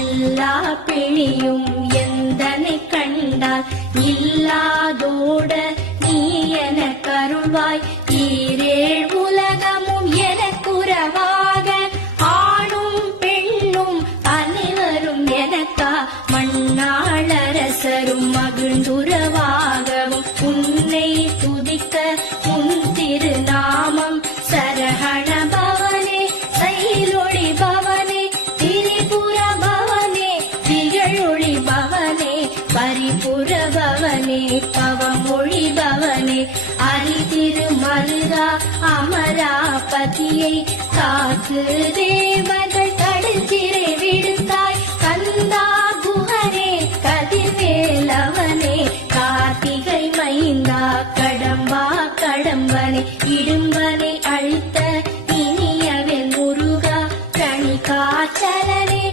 எல்லா பிணியும் எந்தனை கண்டால் இல்லாதோட நீ என கருள்வாய். ஈரேழ் உலகமும் எனக்குறவாக ஆணும் பெண்ணும் அனைவரும் எனக்கா மண்ணாளரசரும் மகிழ்ந்துறவாகவும் உன்னை துதிக்க உன் திருநாமம் சரஹண பவனே சைலொளி பவனே திரிபுர பவனே திகழொளி பவனே பரிபுர பவனே பவமொழி பவனே அரிதிருமருகா அமராபதியை காத்து தேவர்கள் கடுஞ்சிறை விடுத்தாய். கந்தா குஹரே கதிர்வேலவனே கார்த்திகை மைந்தா கடம்பா கடம்பனே இடும்பனை அழித்த இனியவன் முருகா கணிகாச்சலனே.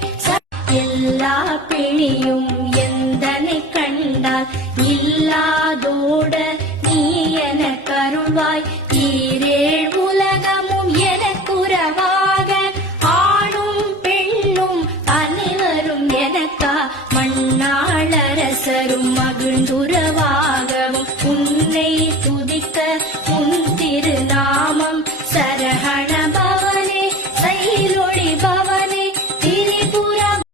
எல்லா பிணியும் எந்தனை கண்டால் இல்லாதோட நீ என கருள்வாய். ஈரேழ் உலகமும் எனக்குறவாக ஆணும் பெண்ணும் அனைவரும் எனக்கா மண்ணாளரசரும் மகிழ்ந்துறவாகவும் உன்னை துதிக்க உன்